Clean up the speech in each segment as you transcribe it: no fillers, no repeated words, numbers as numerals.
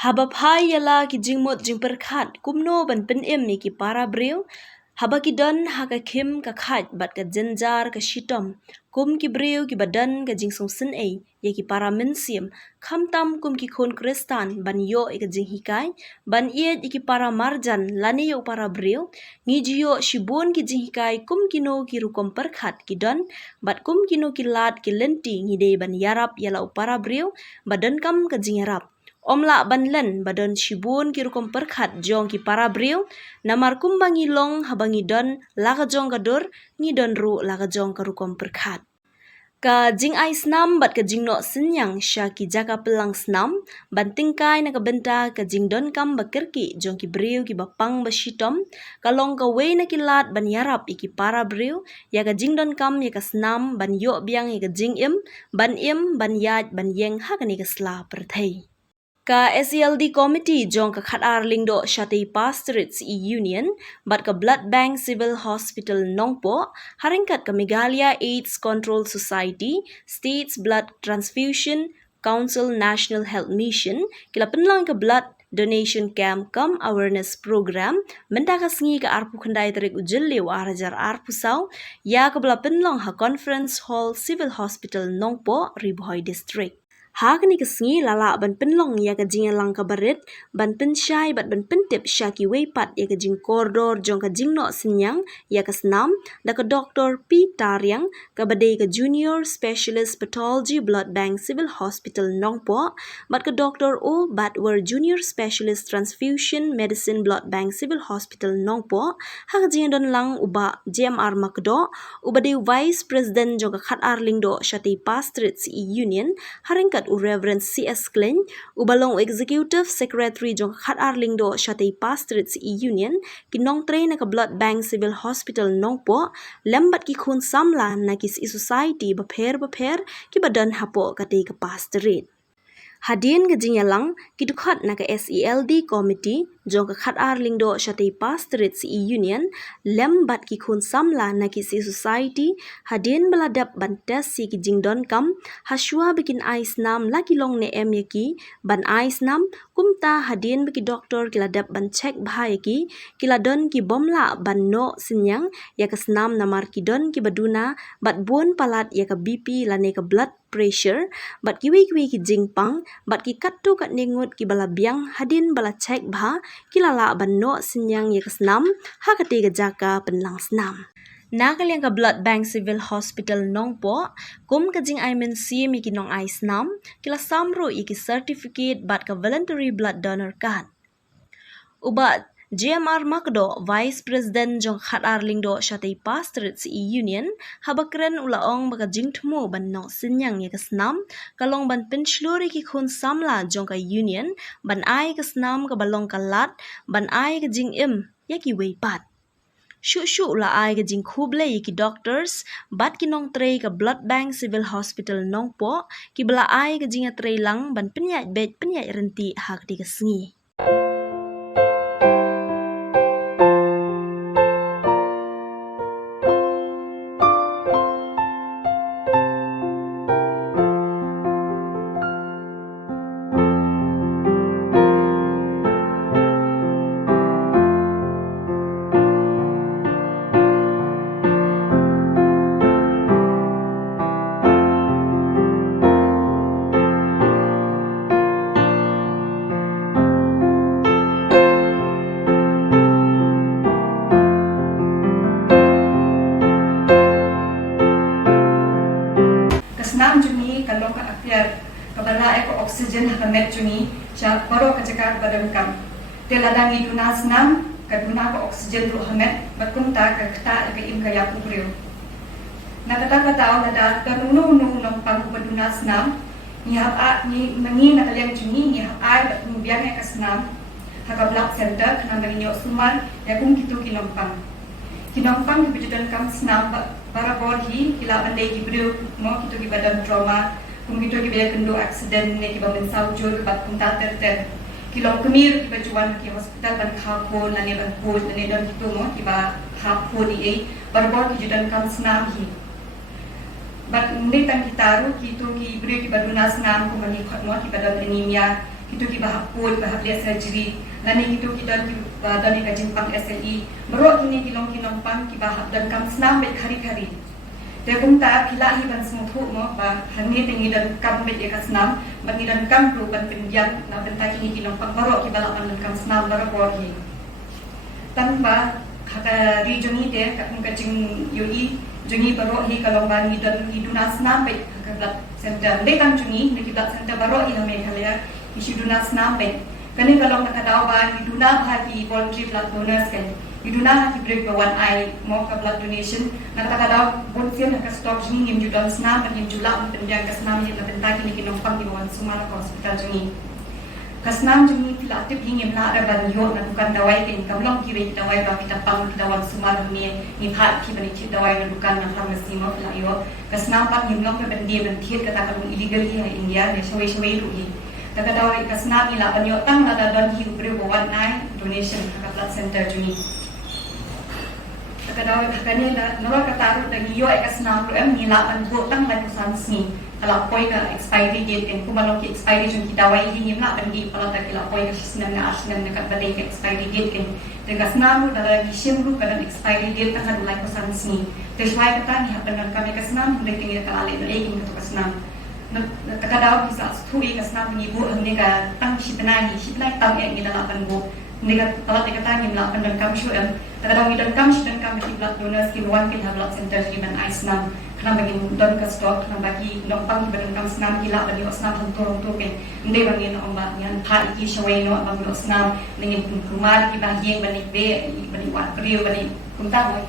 Habab hai yala ki jingmot jing perkhat kumno ban pen em mi ki para breu haba ki don ha ka khim ka khat bat ka jenjar ka shitom kum ki breu ki badan ka jing song sin ei ye ki para min sim kham tam kum ki khon kristan ban yo e ka jing hikai ban ye ki para marjan lani yo para breu ngi jiyo shibon ki jing hikai kum kino ki rukom perkhat ki don bat kum kino ki lat ki lenti ngi de ban yarap yala para breu badan kam ka jing yarap Omla banlen badan shibun ki rukom perkhat jong ki para breu namar kumbangi long habangi don laga jong gadur ngi don ru laga jong ka rukom perkhat ka jing ai snam bat ka jing no sinyang sha ki jaka pelang snam banting kai na ka benta ka jing don kam bakirki jong ki breu ki bapang bashitom kalong ka we na ki lat ban yarap iki para breu ya ka jing don kam ya ka snam ban yo biang ya ka jing ban yaj ban yeng ha ka ni ka sla perthai Ka SELD Committee jong ka khatar lingdo Shatei Pastorates Union bat ka Blood Bank Civil Hospital Nongpo haringkat ka Meghalaya AIDS Control Society States Blood Transfusion Council National Health Mission kila penlang ka blood donation camp kam awareness program menta ka sngi ka arpu khandai tarik ujil lew arajar arpu saw ya ka bla penlang ha conference hall civil hospital Nongpo Riboy district Hagni ka sngi lala ban penlong ya ka jing lang ka barit ban pen shai bat ban pen tip shaki weipat ya ka jing koridor jong ka jing no sinyang ya ka snam da ka Dr. P Taryang ka badai ka junior specialist pathology blood bank civil hospital Nongpo bat ka Dr. O Batwer junior specialist transfusion medicine blood bank civil hospital Nongpo ha ka jing don lang uba JMR Makdo ubadai vice president jong ka khat arling do Shatei Pastorates Union haringkat u Reverend C.S. Klein, ubalong Executive Secretary jong khat arling do Shatei Pastorates Union, kinong train na ka Blood Bank Civil Hospital Nongpo, lembat ki khun samla na kis society bapher ki badan hapo katay ka pastorate. Hadin ka jinyalang kitukhat na ka SELD Committee jong ka khat arling do Shatei Pastorates Union lembat ki khun samla na ki si society hadin baladap bantes si ki jingdon kam haswa bikin ais nam laki long ne em yaki ban ais nam kumta hadin biki doktor kiladap ban check bahaya ki kiladon ki bomla ban no sinyang ya ka snam namar ki don ki baduna bat bon palat ya ka BP lane ka blood pressure bat kiwi ki jingpang bat ki kattu kat ningut ki bala biang hadin bala check bha kilala ban no sinyang ya ka snam ha ka tiga jaka penlang snam Nakaliang ka Blood Bank Civil Hospital Nongpo, kum ka jing ay mensi mi kinong ay snam, kila samro iki certificate bat ka voluntary blood donor card. Ubat, JMR Makdo, Vice President jong khat arling do Shatei Pastorates Union, habakren ulaong baka jing tumo ban no sinyang ya kasnam, kalong ban pensluri ki khun samla jong ka union, ban ay kasnam ka balong kalat, ban ay ka jing ya ki weipat. Shu la ay ka jing kuble ki doctors, bat kinong tray ka Blood Bank Civil Hospital Nongpo, ki bala ay ka jing tray lang ban penyat bed penyat renti hak di kasngi. Kasnam juni kalong ka apiar kabala eko oksigen hakamet juni siya paro kacakar badan kam teladang iduna snam kaduna ka oksigen ru hamet bakunta ka kta ka im kaya pubriyo nakata na kanuno pang baduna snam ni hapa ni mangi nakaliang juni ni hapa batong biang ka snam haka block center kana maninyo suman ya kung kitu kinompang di pejudan kam snam para borhi kila bandai ki brio mo kitu ki badan trauma kum kitu ki baya kendo accident ne ki bamen saujur bat kum ta ter kilo kemir ki bajuan ki hospital ban khapo nane ban pol nane don kitu mo ki ba khapo di para bor ki judan kam snam hi bat ni tan kitaru kitu ki brio ki baduna snam kum ni khot mo ki badan anemia Kita bahap pun bahap lihat surgery. Lani kita dan ni kajimpang SLE. Berok ini kilong pang bahap dan kam senam baik hari-hari. Dia pun tak pilah ban semua mo bah hani tinggi dan kam baik ikat senam. Bagi dan kam tu ban penjang na bentak ini kilong pang berok balapan dan kam senam berok lagi. Tanpa kata region ini dia kat kajing UI jungi berok hi kalau bani dan hiduna senam baik kat center. Dekan jungi ni kita center berok hi kami kalian isu duna senam baik. Kani kalau nak tahu bah hiduna bagi voluntary blood donors kan. Hiduna hati break bawan ai mau ke blood donation. Nak tahu bonfian nak stok jungi ngim judan senam dan ngim julak penjang ke senam yang bentak ini kinompang di bawan Sumala hospital jungi. Kasnam jungi pilatip ngim la ada ban yo na bukan dawai kan kamlong kiri dawai ba kita pang kita wan Sumala ni phat ki bani dawai na bukan na pharmacy mo pila yo. Kasnam pak ngim long ke ban dia ban thiet kata kalung illegal hi India ne shawai ru hi. Taka dawai kasnam ila ban yo tang na don hi bre bawan ai donation ka blood center jungi. Kadang kani nawa kataru dagi yo kasnam ru em nila ban bo tang la kusan sni kalau poi ka expiry date kan kumalong ki expiry jung ki dawai hi ngimla ban gi pala ta kila poi ka sisnan na asnan na kat badai ka expiry date kan de kasnam ru dala gi sim ru kan expiry date ta kan la kusan sni te shwai ka ni hapan kan kami kasnam de tingi ka ale no ekin ka kasnam kadang bisa stui kasnam ni bo ne ka tang shipnai tam ni dala ban bo Nika talat ika tangin la pandan kam shuem. Kadang idan kam shuem kam ki blood donors ki luan ki blood center ki ban ice nam. Kana bagi don ka stock kana bagi nompang ki ban kam snam ki la bagi osnam hantur ken. Ndai bagi na omba yan pa iki shawai no bagi osnam ningin kumar ki bagi bani be bani wat kriyo bani kunta mo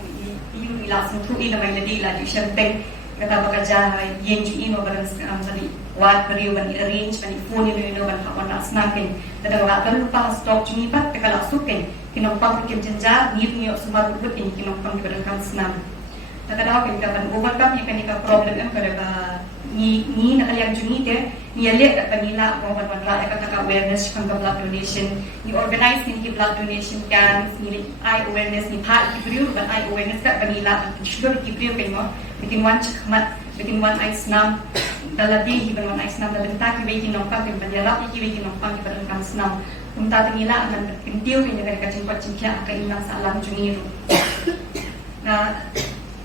yu ila sentu ila mai ladi la di champagne kata bakaja yen ji ino barang bani wat kriyo bani arrange bani phone ni no ban hawan asnam ken. Kadang orang lupa stok cumi pat kalau suken kinompang bikin jenjar ni semua rubut ini kinompang di badan senam. Kadang kita kan overcome ni kan problem em kada ni nak yang juni te ni lihat kat panila mau ban kata awareness kan blood donation ni organize ni blood donation camps ni eye awareness ni part kibriu ban eye awareness kat panila sudah kibriu kan mo bikin one chakmat bikin one eye senam daladi hiban wan isnam da bentak ki weki nompang ki banjala ki weki nompang ki badan kam senam unta tingila akan pentiu ki negara kacing pat cingkia ka inang salam jungi ru na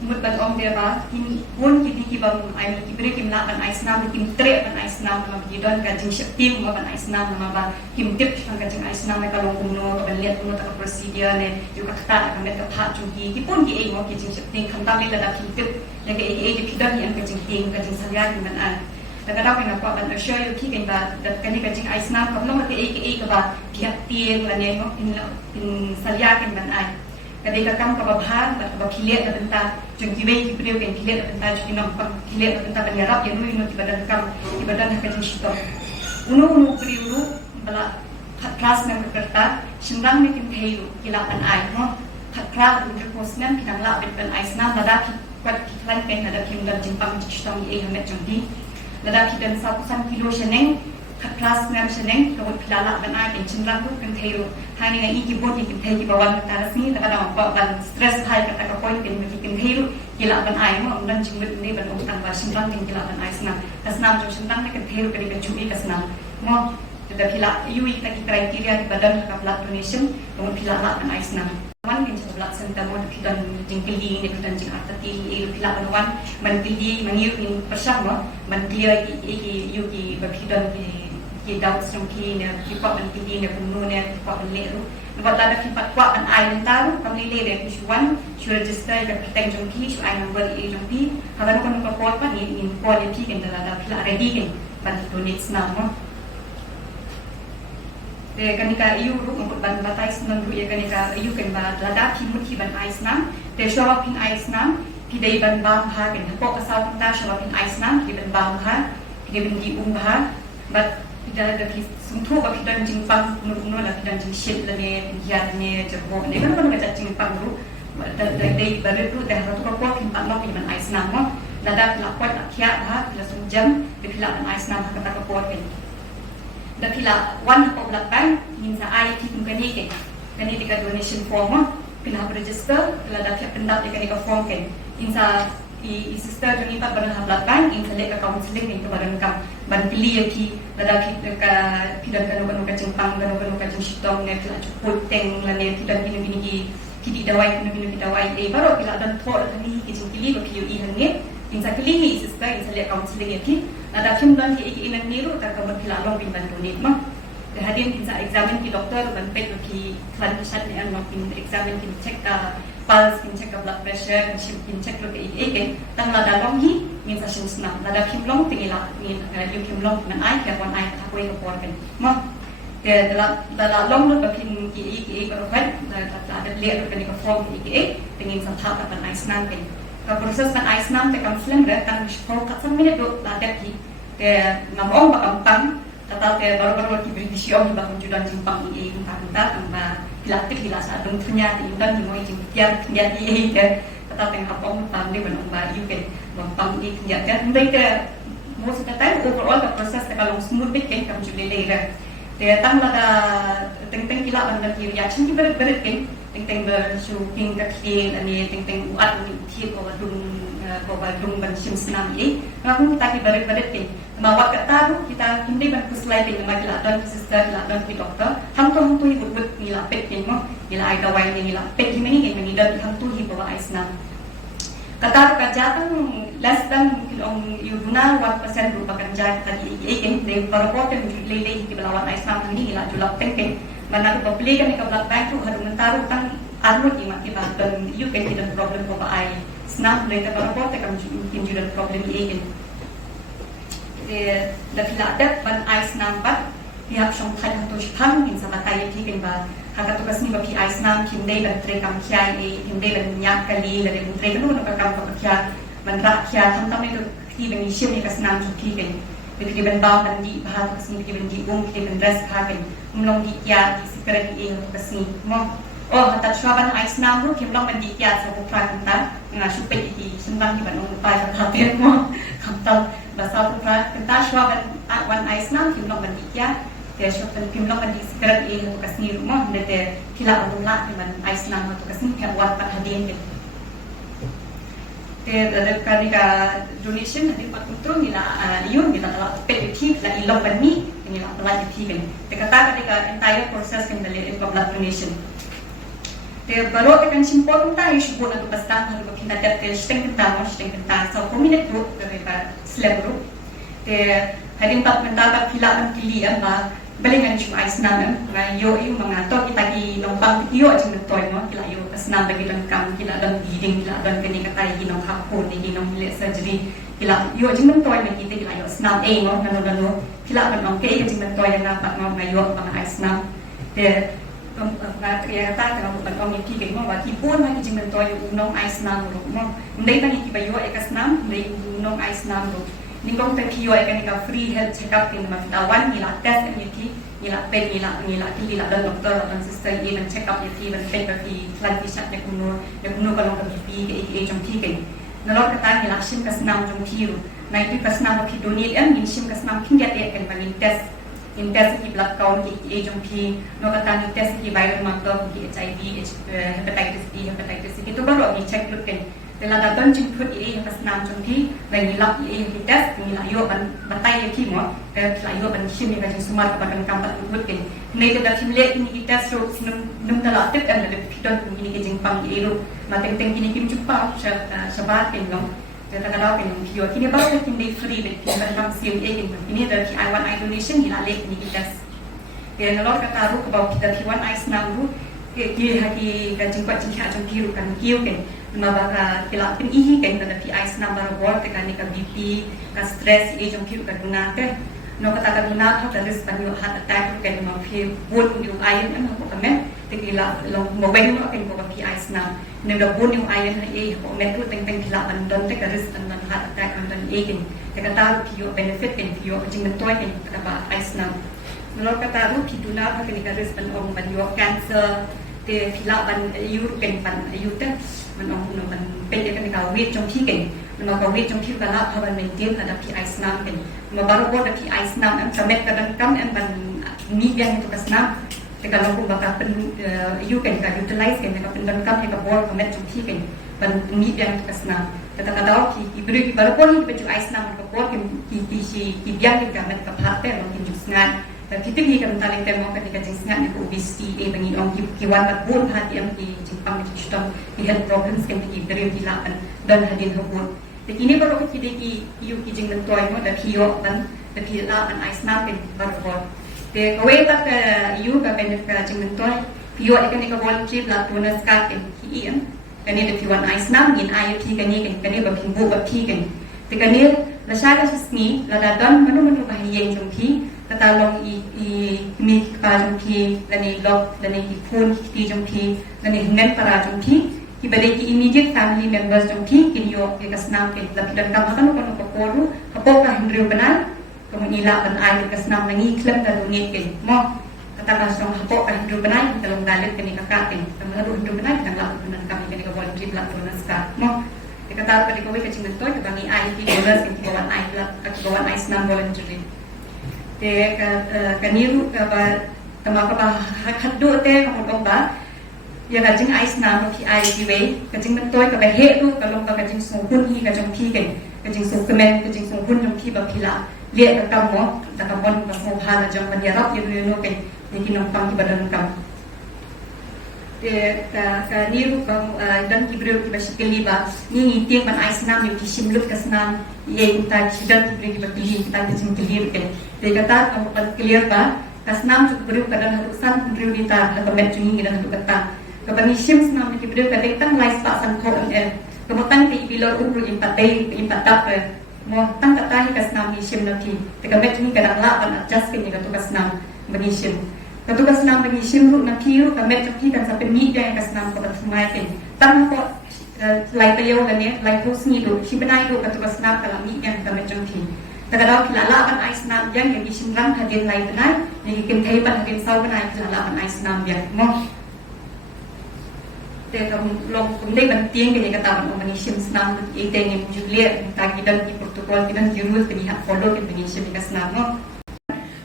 mut ban om dia ba kini pun ki bang ai ki bre kim na ban isnam kim tre ban isnam ma ki don kacing shakti ma ban isnam ma ba kim tip kan kacing isnam ka long kumno ban liat kumno ta procedure ne yu ka ta ka met ka phat jungi ki pun ki ei mo ki cing shakti kan ta le la kim tip yang ke ei ki don yang kacing ting kacing salya ki ban an kadang kan apa ban assure you ki kan ba kani kacing isnam ka long ka ei ka ba piak tieng la ne mo in salya ki ban an kadang kam ka babhan ba kilet na benta jung ki wei ki priu kan kilet na benta jung nam kilet na benta ban yarap ya nu ino ki badan kam ki badan ka jing shito unu priu ru bala class member kerta shimrang me kim theiru kila an ai mo kra ru de postman ki nam la bit ban isnam lada ki kwat ki klan pen ada kim dan jimpang ji shitong e hamet jung di lada ki dan 1 kilo sheneng kelas ngam seneng kau pilala ban ai ken cendang tu kan theiru hani ngai ki bot ki thei ki bawan ta rasmi ta kadang apa ban stress hai kata ka point ken ki ken theiru kila ban ai mo dan jingmet ni ban utang ba cendang ken kila ban ai sna kasnam jo cendang ne ken theiru ken ka cumi kasnam mo da pila ui ta ki criteria di badan ka blood donation kau pilala ban ai sna man ken blood center mo ki dan jing pilih ni dan jing artati e pila ban wan man pilih mangiu in persam mo man clear ki yu ki berkidan ki daud som ki ne ki pa ban ki ne pun ne ki pa ban le ru buat ada ki pat kwa ban ai nan taru kam ni le de ki wan shu register ka teng jong ki shu ai number e jong pi kada ko ko ko pa ni in ko le pi ken da pila ready ken ban donate na mo de kanika yu ru ko ban batai nan ru ye kanika yu ken ba lada ki mut ki ban ai snam de show up in ai snam ki dei ban bang ha ken ko ka sa ta show up in ai snam ki ban bang ha ki ban gi ha but tidak ada semua bagi dan jimpang nuno lagi dan jingship lagi biarnya jebok ni kan kan macam jimpang dulu dari baru tu dah ratu kapok kimpak nok iman ais nama lada pelakot akhir dah langsung jam dipilak dan ais nama kata kapok ni dah pilak one kapok belakang minta ai ki kani ke kani dekat donation form pilak register lada pihak pendat dekat form kan insa i sister joni pa berhab latang in selek ka counseling in kebadan kam ban pilih ki lada ka pidan kanu ka jengpang kanu ka jengshitong ne kila ceput teng lane pidan kini ki kidi dawai kini dawai baru kila dan thor kini ki jengpili ko piu i hange insa pilih sister in selek counseling ki lada kim dan ki inan niru ta ka kila long bin ban donate ma hadin insa examine ki doktor ban pet ki klan kisat ne an pin examine ki check ka pulse kin check blood pressure kin check lo ke tang la dalong hi min sa shin snam la da kim long tingila min yu kim long nan ai ka wan ai ta ko ko por kan ma te la long lo ka kin ki ko kan la da le ko ni ko form ki tingin sa tha ka ban ai snam kan ka proses ban ai snam te kam slim re tang ko ka san minute do la da ki te nam ong ba kam pang tatal te baru-baru ki British om ba kun judan jimpang i ta tamba dilatih dilasa dong ternyata indan di mau izin tiar ternyata ini ke tetap yang apa tam di benung bayu ke mampang ini ternyata mereka mau setelah overall the proses kalau smooth bit kan kamu juga lera dia tang lada teng kila bandar kiri ya cing berat kan teng bersyuting kecil ani teng uat ni tiap ko badung ban sim senam ini ngaku kita ki berat kan mawat kata kita hindi ban kuslai pin ma kila don sister la don ki doktor ham tu ibu ngila pet kin mo ngila ai dawai ni ngila pet hi meni ngin dan ham tu hi bawa ais na kata kerja kan less than kilong yuduna 1% berupa kerja tadi ikin de parapoten lele ki belawan ais na ni ngila julap tengken mana tu beli kan ka blood bank tu hadu mentaru kan anu ki mak kita dan you can get problem bawa ai snap le ta parapoten kam judan problem ikin la filada ban ice nampak pihak songkai untuk shpang in sama kaya tikin ba haka to kasni ba pi ice nam kinde ban tre kam kya e kinde ban nyak kali la de tre kanu no kam ka kya man ra kya tham tam itu ki ban ishim ni kasnam chu tikin de ban ba ban di ba kasni ki ban di bung ki ban dress ka kan umlong di kya di sikran e kasni mo oh hata shwaban ice nam ru kimlong ban di kya sa ko pra kan nga shupe di sembang di ban ong pa ka ter mo kam tal bahasa Putra kita shwaban wan ice nam kimlong ban dikya te shwaban kimlong ban disikrat e to kasni rumah de kila umla ban ice nam to kasni ka wan pat hadin te ada karika donation hadi pat putro nila yun kita telah petitif la ilong ban ni nila telah petitif te kata karika entire process kan dari blood donation te baru akan simpol ta isu bona to basta hadu kita te steng kita so minute group dari slab group te hadin pat mendapat kilaan kilian ba balingan isu ice nam nga yo mga to kita ki nompang yo at toy mo kila yo kasnam bagi dan kam kila dan bleeding kila dan kini katai ginong hapon ni ginong surgery kila yo jing toy na kita kila yo snam e mo nano kila ban ong ke jing toy na dapat mo ngayo mga ice nam te kaya kata kalau bukan orang yang kiki mau bagi pun lagi jeng toy unong ice nam ro mo ndai tani ki bayo ekas nam ndai unong ice nam ro ningkong te pio ekan ka free health check up in maftawan nila test ni ki nila pen nila dan doktor dan sister ni dan check up ni ban pen ka fi plan fi sat ne kuno kalong ka bp ke jong ki ke nalor kata nila sim kas nam jong ki ro na itu kas nam ki donate ni sim kas nam kin ya kan ban test in test ki blood count ki jong ki no kata ni test ki viral marker ki HIV hepatitis B hepatitis C itu baru ni check look kan Tela datang jemput ini pas nam jompi, dan nilap ini kita nilayo ban batai ki mo, nilayo ban sini kan sumar kepada kampat ubut kan. Nih kita simulate ini kita so num telatik kan ada pidon ini ke jengpang iru, mateng teng ini kim jumpa sabat kan long. Kita kalau kan pio kini baru kini free bet kita kan sim ini dari I want I donation nilalek ini kita. Dan lalu kata ru ke bawah kita T1 ice nam ru, dia haki kan jengpat jengkat jengkiru kan kiu kan. Mabaka kilapin ihi kan tada pi ice number board te kan ka BP ka stress e jom kiru ka guna te no kata ka guna tha ris panyo heart attack kan ma phi bun yu iron an ko kamen te kila lo mo ben no kan ko pi ice na ne da bun yu iron e ko met tu teng kila ban don te ka ris an heart attack an dan e kan te kata pi yo benefit kan pi yo jing toy kan ka ba ice na no kata ru pi duna ka ka ris an ong ban yo cancer te kila ban yu kan ban yu teมันเป็นเด็กในการวิ่งจงที่เก่งมันก็วิ่งจงที่กันละพอมันเป็นเตี้ยระดับที่ไอซ์น้ำเป็นมาบาร์โบระดับที่ไอซ์น้ำอันสมัยกระดังกัมอันมันมีอย่างที่ตัวน้ำแต่การลงทุนบังคับเป็นยูเก่งการยูทิลไลซ์เก่งนะครับเป็นดังกัมให้กับบอลกับแมทจงที่เก่ง ban ni yang kasna kata-kata ki beri ki balapon ki baju ais nam ka por ki biang ki gamet ka phate lo ki jusngan ta kita hi kam taling temo ka ka jusngan ni ko obesity e bangi ong ki wan ka pun hati am ki jipang ki system ki health problems kan ki beri ki lapan dan hadin hubun ta kini baru ki ki yu ki jing toy mo da kiyo dan da ki lapan ais nam ki baru te kawe tak yu ka ben ka jing toy Pio ikan ika volunteer la tunas ka ken hiin kani de piwan ais nam ngin ayo pi kani bapimbu bapi kan te kani la shaga sni la dadan manu bahiyen jong pi kata long i mi pa jong pi lani lok lani ki phone ki jong pi lani hnen para jong pi ki bade ki immediate family members jong pi kin yo ke kasnam ke la pidan kam hakan ko koru hapo ka hindriu banal kemunila ban ai ke kasnam nangi klem da ngit ke mo kata kasong hapo ka hindriu banal talong dalit kani kakatin tamala hindriu banal kan la tunan kami kani ka volunteer la tunas ka mo kata pada kowe kecing betul ke bangi ai di dolas ke kawan ai la ke kawan ai senam volunteer te ka niru ka ba tama ka ba khaddo te ka mo ba ya ka jing ai senam ki ai di we ka jing betul ka ba he tu ka long ka jing so hun hi ka jong pi ken ka jing so kemen ka jing so hun jong pi ba pila lia ka kam mo ta ka bon ka so ha na jong ban ya rap yu no ken ni ki nong kam ki badan kam ka niru ka dan ki breu ki basikeli ba ni tiang ban ais nam yu ki simlut ka snam ye ta ki dan ki breu ki bapili ta ki sim clear ke te kata ka ban clear ba ka snam ju breu ka dan harusan breu ni ta la ka met juni dan tu kata ka ban sim snam ki breu ka te tang lai pa san ko en ka mo tang ti bilor uru impate impatap mo tang kata hi ka snam ni sim na ti te ka met juni ka dan la ban adjust ke ni ka tu ka snam bani sim Ketugas senam pengisim ru nak kiru kamet cepi dan sampai media yang kesenam kota semai kan. Tanpa kok lai payau kan ya, lai terus ni tu, si benai tu ketugas senam kalau media yang kamet cepi. Terkadang kilala kan ais senam yang isim rang hadir lai benai, yang ikan kai pan hadir sau benai kilala kan ais senam yang mo. Te kamu long kumdai ban tiang kan kata ban pengisim senam itu yang Juliet tagi dan di protokol dan di rule penyihat follow kan pengisim kesenam mo.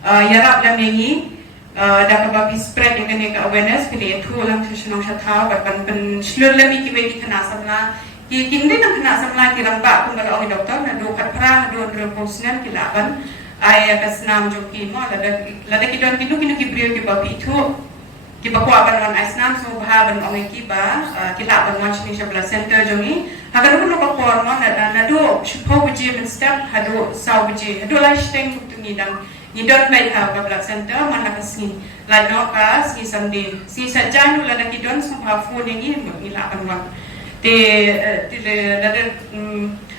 Yarap dan mengi dapat bagi spread dengan awareness pilih itu ulang sesuatu syatha bahkan penseluruh lebih kibegi kena samla kini nak kena samla kira pak pun kalau orang doktor nak dokat perah dua posnya kilaban ayah kesenam joki mo lada kita kinu kibriu kibabi itu kibaku aban asnam so bahaban orang kiba kilaban launch ni sebelah center jomi agar dulu nak kor mo nado shupau buji menstep hado sau buji hado lifestyle tu ni dan ni don mai ha ba blood center mana kasni la no ka si sunday si sajan la da kidon so ha fu ni ni la kan wa te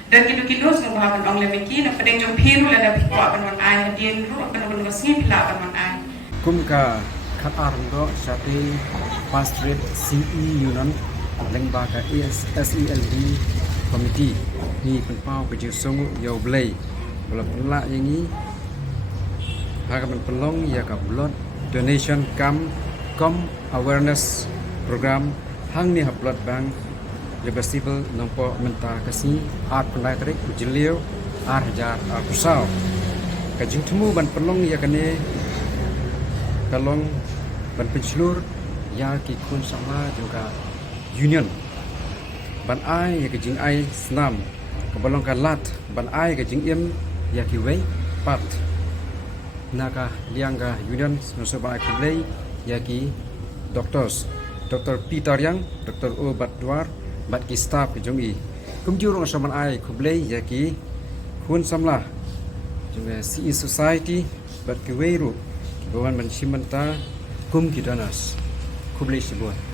dan kido so ha ban ong le meki na pedeng jong phiru la da ko ban wan ai dien ru ban wan kasni pila ban wan ai kum ka khat arndo sati fast rate CE yunan lengba ka SELD committee ni penpau ke jusung yo blai bala pula yang ni Harapan pelong ya ka blood donation com awareness program hang ni ha blood bank ya festival nompo menta kasi art pandai tarik ujilio ar hajar ar pusau ka jingtemu ban pelong ya kane kalong ban pencelur ya ki kun sama juga union ban ai ya ke jing ai senam ka balong ka lat ban ai ka jing im ya ki wei pat naka liangga union nusoba akiblay yaki doctors Dr. Peter Yang Dr. O Batwar bat ki staff jongi kumjurong saman ai kublay yaki kun samlah jonga CE society bat ki weiru bawan man simanta kum kidanas kublay sebuah